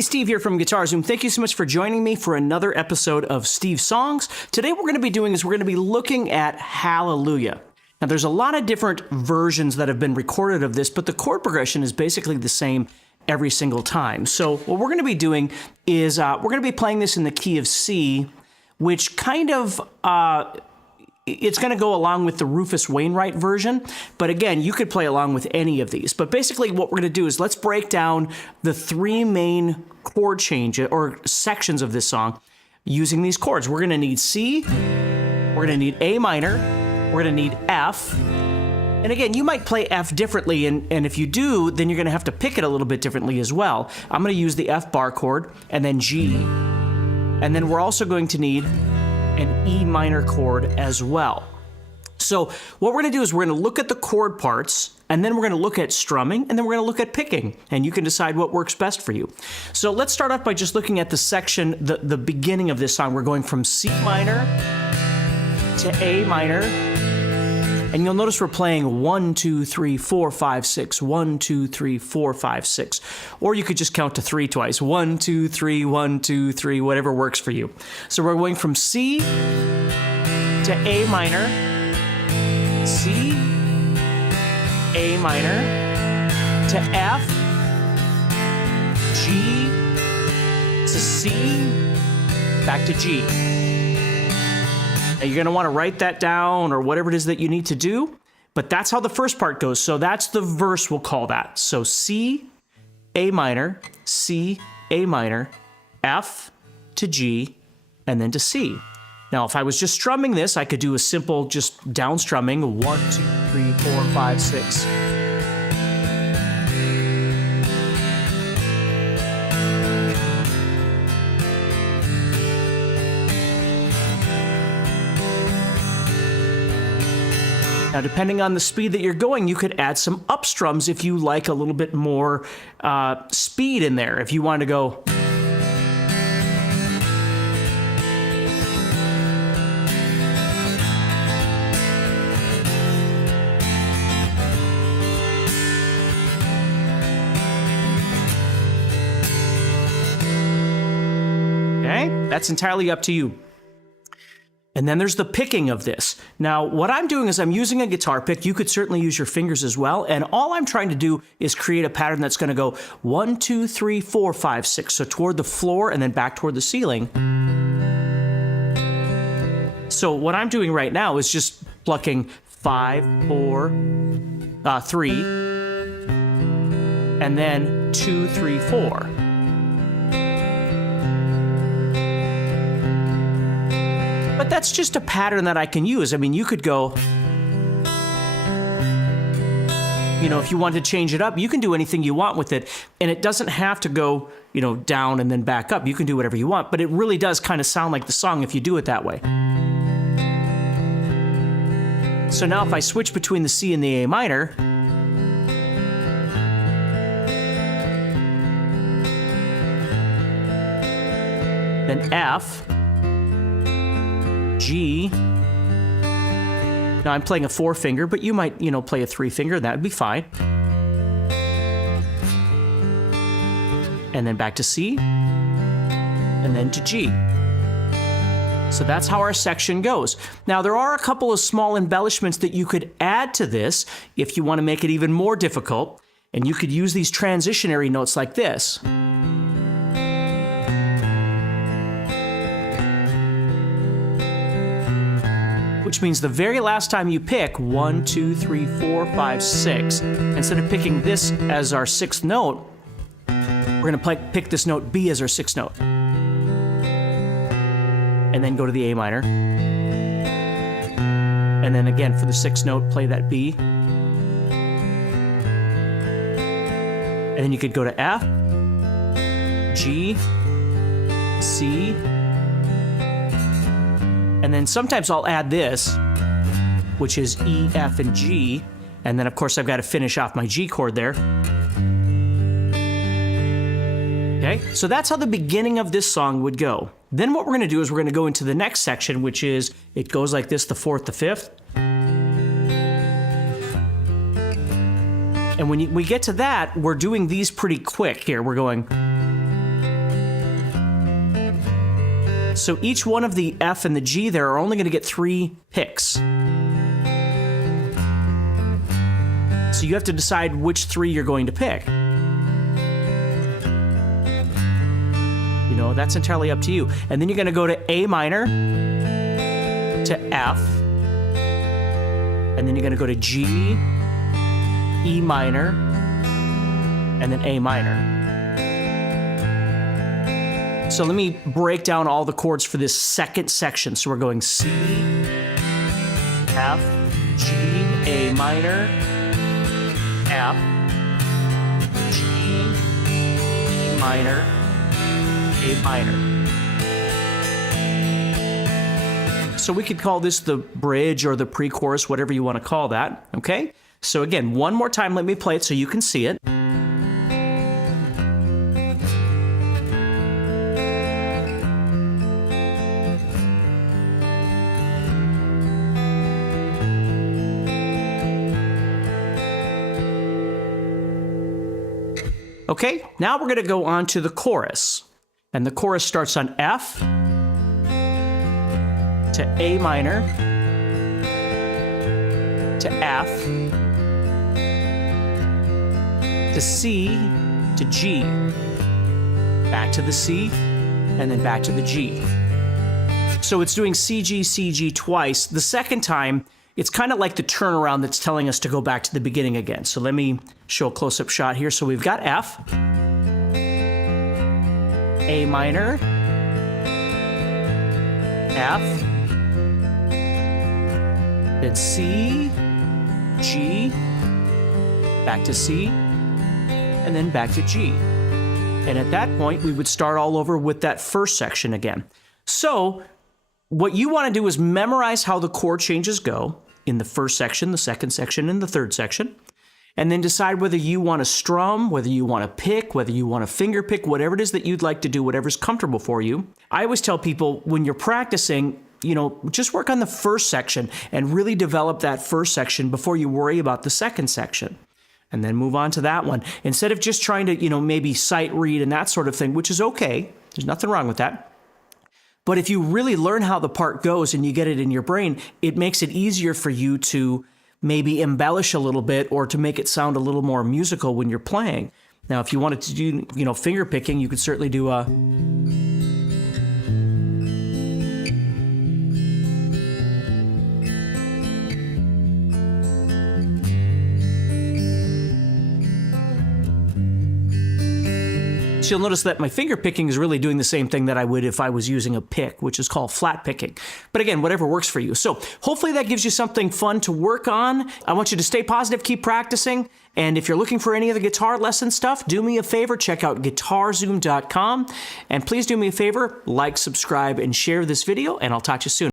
Hey, Steve here from Guitar Zoom. Thank you so much for joining me for another episode of Steve Songs. Today what we're going to be looking at Hallelujah. Now there's a lot of different versions that have been recorded of this, but the chord progression is basically the same every single time. So what we're going to be doing is we're going to be playing this in the key of C, which kind of it's going to go along with the Rufus Wainwright version, but again, you could play along with any of these. But basically what we're going to do is let's break down the three main chord changes or sections of this song using these chords. We're going to need C, we're going to need A minor, we're going to need F, and again, you might play F differently, and if you do, then you're going to have to pick it a little bit differently as well. I'm going to use the F bar chord, and then G, and then we're also going to need an E minor chord as well. So what we're going to do is we're going to look at the chord parts, and then we're going to look at strumming, and then we're going to look at picking, and you can decide what works best for you. So let's start off by just looking at the section, the beginning of this song. We're going from C minor to A minor, and you'll notice we're playing 1, 2, 3, 4, 5, 6, 1, 2, 3, 4, 5, 6. Or you could just count to 3 twice. 1, 2, 3, 1, 2, 3, whatever works for you. So we're going from C to A minor, C, A minor, to F, G, to C, back to G. Now you're going to want to write that down or whatever it is that you need to do, but that's how the first part goes. So that's the verse, we'll call that. So C, A minor, C, A minor, F to G, and then to C. Now if I was just strumming this, I could do a simple just down strumming, 1, 2, 3, 4, 5, 6. Now, depending on the speed that you're going, you could add some up strums if you like a little bit more speed in there. If you want to go... Okay, that's entirely up to you. And then there's the picking of this. Now, what I'm doing is I'm using a guitar pick. You could certainly use your fingers as well. And all I'm trying to do is create a pattern that's going to go 1, 2, 3, 4, 5, 6. So toward the floor and then back toward the ceiling. So what I'm doing right now is just plucking 5, 4, 3, and then 2, 3, 4. But that's just a pattern that I can use. I mean, you could go, if you want to change it up, you can do anything you want with it. And it doesn't have to go, down and then back up. You can do whatever you want, but it really does kind of sound like the song if you do it that way. So now if I switch between the C and the A minor, then F, G. Now I'm playing a 4-finger, but you might, play a 3-finger. That would be fine. And then back to C, and then to G. So that's how our section goes. Now there are a couple of small embellishments that you could add to this if you want to make it even more difficult, and you could use these transitionary notes like this. Which means the very last time you pick 1, 2, 3, 4, 5, 6, instead of picking this as our 6th note, we're going to pick this note B as our 6th note. And then go to the A minor. And then again, for the 6th note, play that B. And then you could go to F, G, C, and then sometimes I'll add this, which is E, F, and G. And then, of course, I've got to finish off my G chord there. Okay, so that's how the beginning of this song would go. Then what we're going to do is we're going to go into the next section, which is, it goes like this, the 4th, the 5th. And when we get to that, we're doing these pretty quick here. We're going... So each one of the F and the G there are only going to get 3 picks. So you have to decide which 3 you're going to pick. You know, that's entirely up to you. And then you're going to go to A minor, to F, and then you're going to go to G, E minor, and then A minor. So let me break down all the chords for this second section. So we're going C, F, G, A minor, F, G, E minor, A minor. So we could call this the bridge or the pre-chorus, whatever you want to call that, okay? So again, one more time, let me play it so you can see it. Okay, now we're going to go on to the chorus. And the chorus starts on F, to A minor, to F, to C, to G, back to the C, and then back to the G. So it's doing C, G, C, G twice. The second time, it's kind of like the turnaround that's telling us to go back to the beginning again. So let me show a close-up shot here. So we've got F, A minor, F, then C, G, back to C, and then back to G. And at that point, we would start all over with that first section again. So what you want to do is memorize how the chord changes go in the first section, the second section, and the third section, and then decide whether you want to strum, whether you want to pick, whether you want to finger pick, whatever it is that you'd like to do, whatever's comfortable for you. I always tell people when you're practicing, you know, just work on the first section and really develop that first section before you worry about the second section. And then move on to that one. Instead of just trying to, you know, maybe sight read and that sort of thing, which is okay. There's nothing wrong with that. But if you really learn how the part goes and you get it in your brain, it makes it easier for you to maybe embellish a little bit or to make it sound a little more musical when you're playing. Now, if you wanted to do, you know, finger picking, you could certainly do a... So you'll notice that my finger picking is really doing the same thing that I would if I was using a pick, which is called flat picking. But again, whatever works for you. So hopefully that gives you something fun to work on. I want you to stay positive, keep practicing. And if you're looking for any other guitar lesson stuff, do me a favor, check out guitarzoom.com. And please do me a favor, like, subscribe, and share this video, and I'll talk to you soon.